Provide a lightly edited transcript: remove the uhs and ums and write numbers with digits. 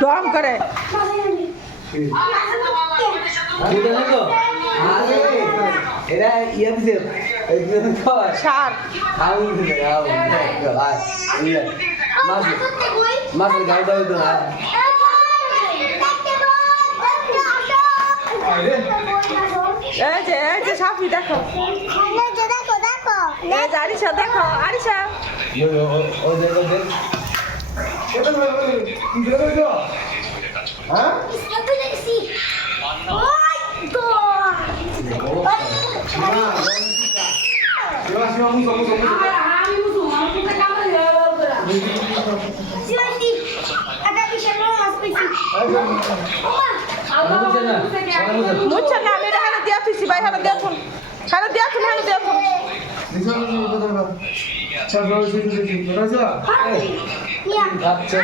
ডম করে এরা ইয়ে দিছে সার মাছের গাড়িটা হইতো না এই যে সাপি দেখো এই যে আরিশা দেখো আরিশা মুচ্ছা না আমি এটা দিয়া তুইছি ভাই হারা দিয়া ফোন হারা দিয়া ফোন আচ্ছা